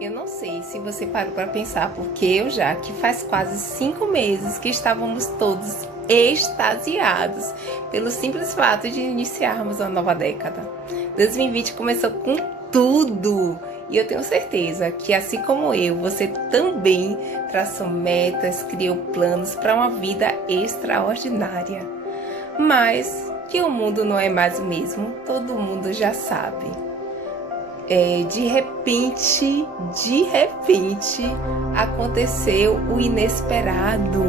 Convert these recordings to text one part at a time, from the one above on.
Eu não sei se você parou para pensar, porque eu já, que faz quase 5 meses que estávamos todos extasiados pelo simples fato de iniciarmos uma nova década. 2020 começou com tudo! E eu tenho certeza que, assim como eu, você também traçou metas, criou planos para uma vida extraordinária. Mas que o mundo não é mais o mesmo, todo mundo já sabe. De repente, aconteceu o inesperado,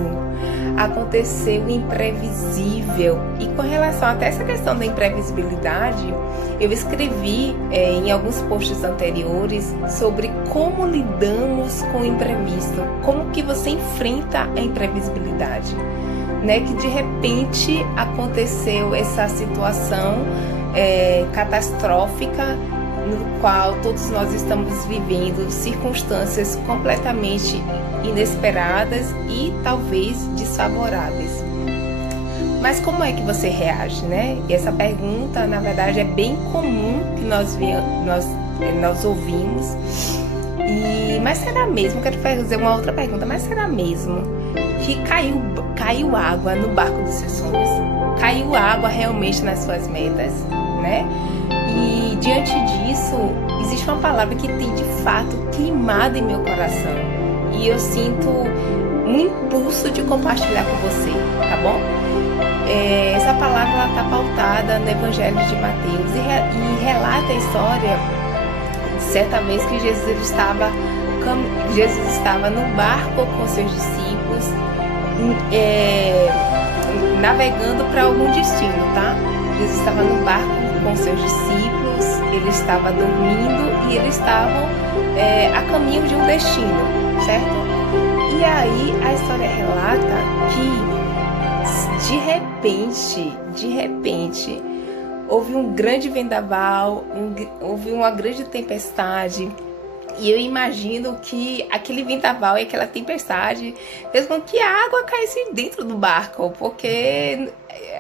aconteceu o imprevisível. E com relação até essa questão da imprevisibilidade, eu escrevi em alguns posts anteriores sobre como lidamos com o imprevisto, como que você enfrenta a imprevisibilidade, né? Que de repente aconteceu essa situação catastrófica, no qual todos nós estamos vivendo circunstâncias completamente inesperadas e talvez desfavoráveis. Mas como é que você reage, né? E essa pergunta, na verdade, é bem comum que nós ouvimos. Mas será mesmo? Quero fazer uma outra pergunta. Mas será mesmo que caiu água no barco dos seus sonhos? Caiu água realmente nas suas metas, né? E diante disso, existe uma palavra que tem de fato queimado em meu coração. E eu sinto um impulso de compartilhar com você, tá bom? Essa palavra está pautada no Evangelho de Mateus e relata a história de certa vez que Jesus estava no barco com seus discípulos, navegando para algum destino, tá? Jesus estava no barco com seus discípulos, ele estava dormindo e eles estavam a caminho de um destino, certo? E aí a história relata que de repente houve um grande vendaval, houve uma grande tempestade. E eu imagino que aquele vendaval e aquela tempestade fez com que a água caísse dentro do barco, porque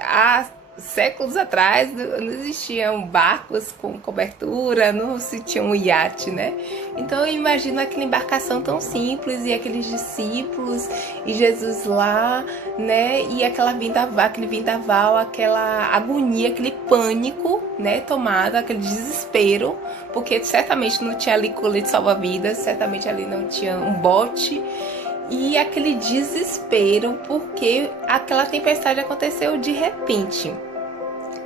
há séculos atrás não existiam barcos com cobertura, não se tinha um iate, né? Então eu imagino aquela embarcação tão simples e aqueles discípulos e Jesus lá, né? E aquele vendaval, aquela agonia, aquele pânico, né? Tomado, aquele desespero, porque certamente não tinha ali colete salva-vidas, certamente ali não tinha um bote. E aquele desespero porque aquela tempestade aconteceu de repente.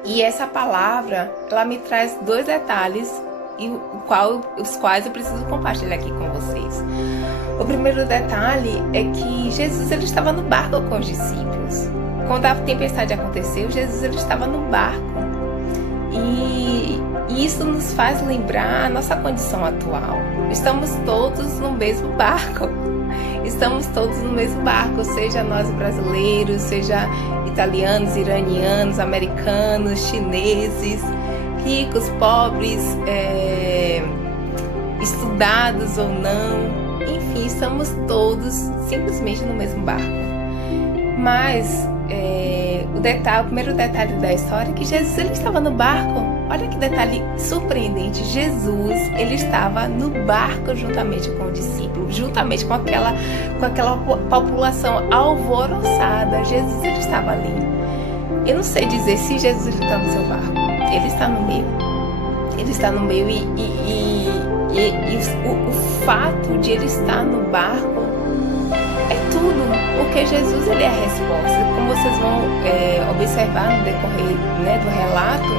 E essa palavra, ela me traz 2 detalhes, os quais eu preciso compartilhar aqui com vocês. O primeiro detalhe é que Jesus ele estava no barco com os discípulos. Quando a tempestade aconteceu, Jesus ele estava no barco. E isso nos faz lembrar a nossa condição atual. Estamos todos no mesmo barco. Estamos todos no mesmo barco, seja nós brasileiros, seja italianos, iranianos, americanos, chineses, ricos, pobres, estudados ou não. Enfim, estamos todos simplesmente no mesmo barco. Mas o primeiro detalhe da história é que Jesus ele estava no barco. Olha que detalhe surpreendente. Jesus ele estava no barco juntamente com o discípulo, juntamente com aquela população alvoroçada. Jesus ele estava ali. Eu não sei dizer se Jesus ele está no seu barco. Ele está no meio. Ele está no meio e o fato de ele estar no barco é tudo, porque Jesus ele é a resposta. Como vocês vão observar no decorrer, né, do relato,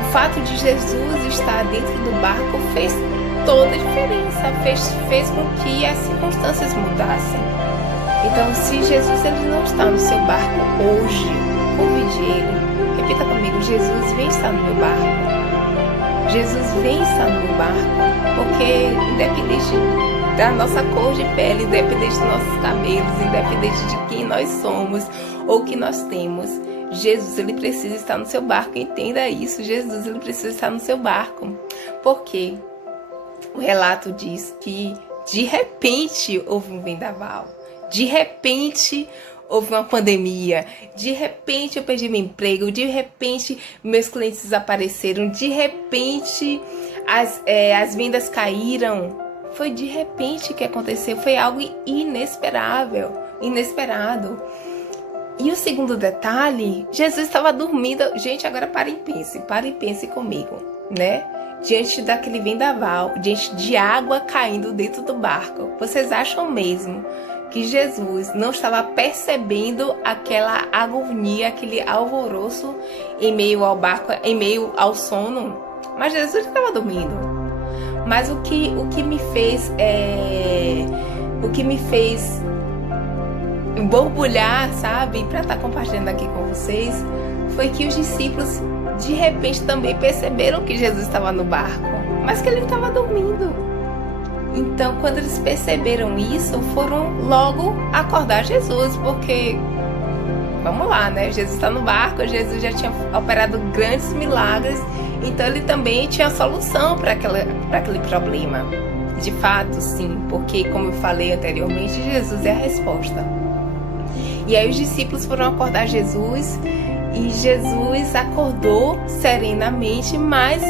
o fato de Jesus estar dentro do barco fez toda a diferença, fez com que as circunstâncias mudassem. Então, se Jesus ele não está no seu barco hoje, convide ele. Repita comigo: Jesus vem estar no meu barco. Jesus vem estar no meu barco, porque independente da nossa cor de pele, independente dos nossos cabelos, independente de quem nós somos ou o que nós temos, Jesus ele precisa estar no seu barco. Entenda isso, Jesus ele precisa estar no seu barco. Porque o relato diz que de repente houve um vendaval, de repente houve uma pandemia, de repente eu perdi meu emprego, de repente meus clientes desapareceram, de repente as vendas caíram. Foi de repente que aconteceu, foi algo inesperado. E o segundo detalhe, Jesus estava dormindo. Gente, agora parem e pense comigo, né? Diante daquele vendaval, diante de água caindo dentro do barco. Vocês acham mesmo que Jesus não estava percebendo aquela agonia, aquele alvoroço em meio ao barco, em meio ao sono? Mas Jesus estava dormindo. Mas o que me fez borbulhar, sabe, para estar compartilhando aqui com vocês, foi que os discípulos de repente também perceberam que Jesus estava no barco, mas que ele estava dormindo. Então, quando eles perceberam isso, foram logo acordar Jesus, porque, vamos lá, né? Jesus está no barco, Jesus já tinha operado grandes milagres, então ele também tinha solução para aquele problema. De fato, sim, porque, como eu falei anteriormente, Jesus é a resposta. E aí os discípulos foram acordar Jesus, e Jesus acordou serenamente, mas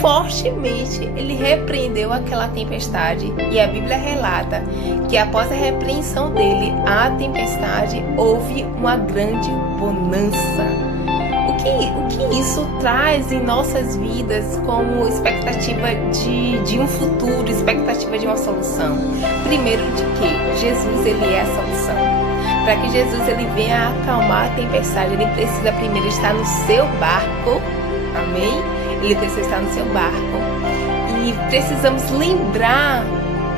fortemente ele repreendeu aquela tempestade. E a Bíblia relata que após a repreensão dele à tempestade, houve uma grande bonança. O que isso traz em nossas vidas como expectativa de um futuro, expectativa de uma solução? Primeiro, de que Jesus ele é a solução. Para que Jesus ele venha acalmar a tempestade, ele precisa primeiro estar no seu barco, amém? Ele precisa estar no seu barco. E precisamos lembrar,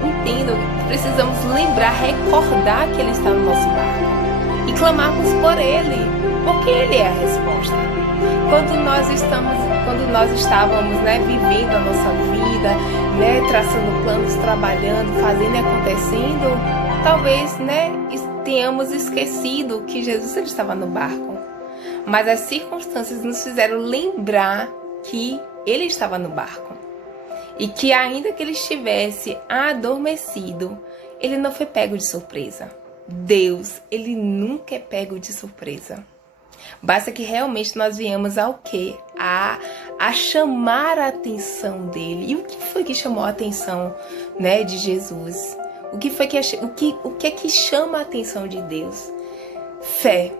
entendam, precisamos lembrar, recordar que ele está no nosso barco. E clamarmos por ele, porque ele é a resposta. Quando nós estávamos, né, vivendo a nossa vida, né, traçando planos, trabalhando, fazendo e acontecendo, talvez, né, tenhamos esquecido que Jesus ele estava no barco. Mas as circunstâncias nos fizeram lembrar que ele estava no barco. E que ainda que ele estivesse adormecido, ele não foi pego de surpresa. Deus, ele nunca é pego de surpresa. Basta que realmente nós viemos ao quê? A chamar a atenção dele. E o que foi que chamou a atenção, né, de Jesus? O que é que chama a atenção de Deus? Fé.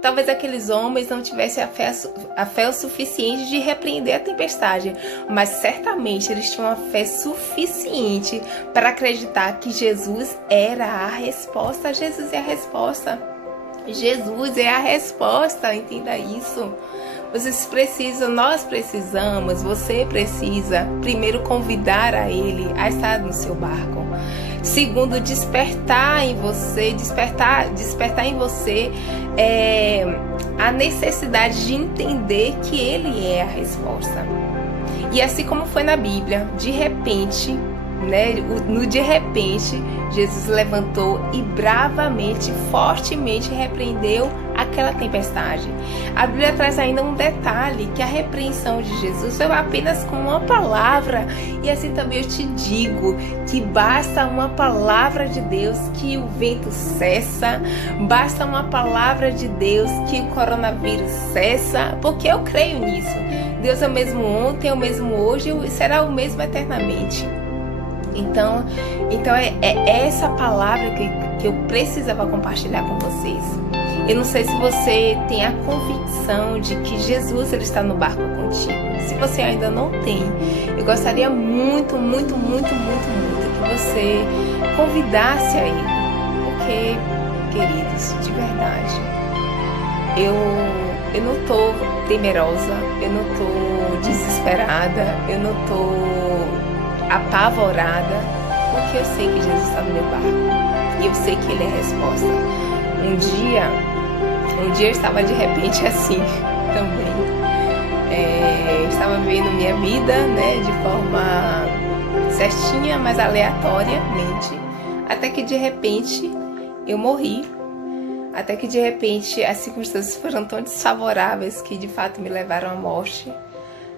Talvez aqueles homens não tivessem a fé o suficiente de repreender a tempestade, mas certamente eles tinham a fé suficiente para acreditar que Jesus era a resposta. Jesus é a resposta. Jesus é a resposta, entenda isso. Vocês precisam, nós precisamos, você precisa primeiro convidar a Ele a estar no seu barco. Segundo, despertar em você a necessidade de entender que Ele é a resposta. E assim como foi na Bíblia, de repente, né, de repente, Jesus levantou e bravamente, fortemente repreendeu aquela tempestade. A Bíblia traz ainda um detalhe, que a repreensão de Jesus foi apenas com uma palavra. E assim também eu te digo que basta uma palavra de Deus que o vento cessa, basta uma palavra de Deus que o coronavírus cessa, porque eu creio nisso. Deus é o mesmo ontem, é o mesmo hoje e será o mesmo eternamente. Então é essa palavra que eu precisava compartilhar com vocês. Eu não sei se você tem a convicção de que Jesus ele está no barco contigo. Se você ainda não tem, eu gostaria muito, muito, muito, muito, muito que você convidasse a Ele. Porque, queridos, de verdade, eu não estou temerosa, eu não estou desesperada, eu não estou apavorada, porque eu sei que Jesus está no meu barco e eu sei que Ele é a resposta. Um dia eu estava de repente assim também, estava vivendo minha vida, né, de forma certinha, mas aleatoriamente, até que de repente eu morri, até que de repente as circunstâncias foram tão desfavoráveis que de fato me levaram à morte.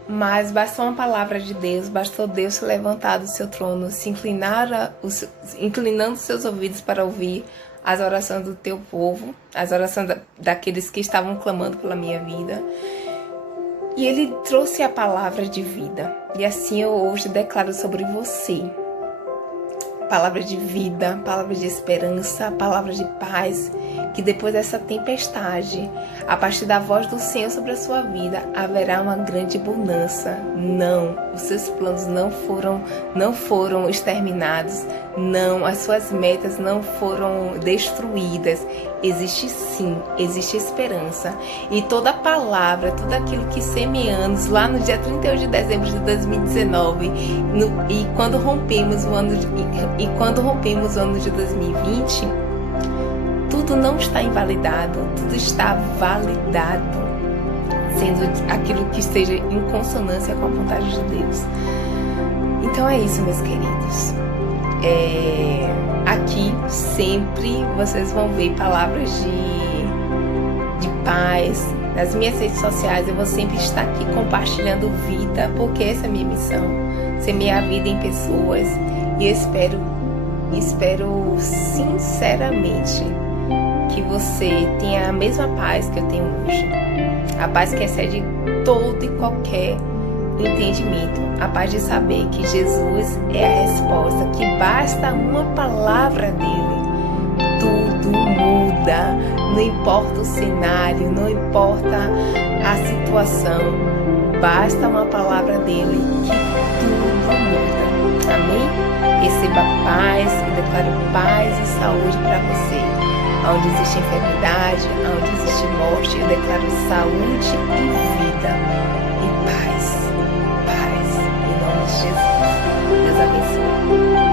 Mas bastou uma palavra de Deus, bastou Deus se levantar do seu trono, se inclinando seus ouvidos para ouvir as orações do teu povo, as orações daqueles que estavam clamando pela minha vida. E Ele trouxe a palavra de vida. E assim eu hoje declaro sobre você palavra de vida, palavra de esperança, palavra de paz, que depois dessa tempestade, a partir da voz do Senhor sobre a sua vida, haverá uma grande bonança. Não, os seus planos não foram exterminados, não, as suas metas não foram destruídas. Existe sim, existe esperança. E toda palavra, tudo aquilo que semeamos lá no dia 31 de dezembro de 2019, e quando rompemos o ano de 2020, tudo não está invalidado, tudo está validado, sendo aquilo que esteja em consonância com a vontade de Deus. Então é isso, meus queridos. Aqui sempre vocês vão ver palavras de paz. Nas minhas redes sociais eu vou sempre estar aqui compartilhando vida, porque essa é a minha missão, semear a vida em pessoas. E espero sinceramente que você tenha a mesma paz que eu tenho hoje, a paz que excede todo e qualquer entendimento, a paz de saber que Jesus é a resposta, que basta uma palavra dele, tudo muda, não importa o cenário, não importa a situação, basta uma palavra dele que tudo muda. Amém? Receba paz, eu declaro paz e saúde para você. Onde existe enfermidade, onde existe morte, eu declaro saúde e vida e paz. Paz, em nome de Jesus. Deus abençoe.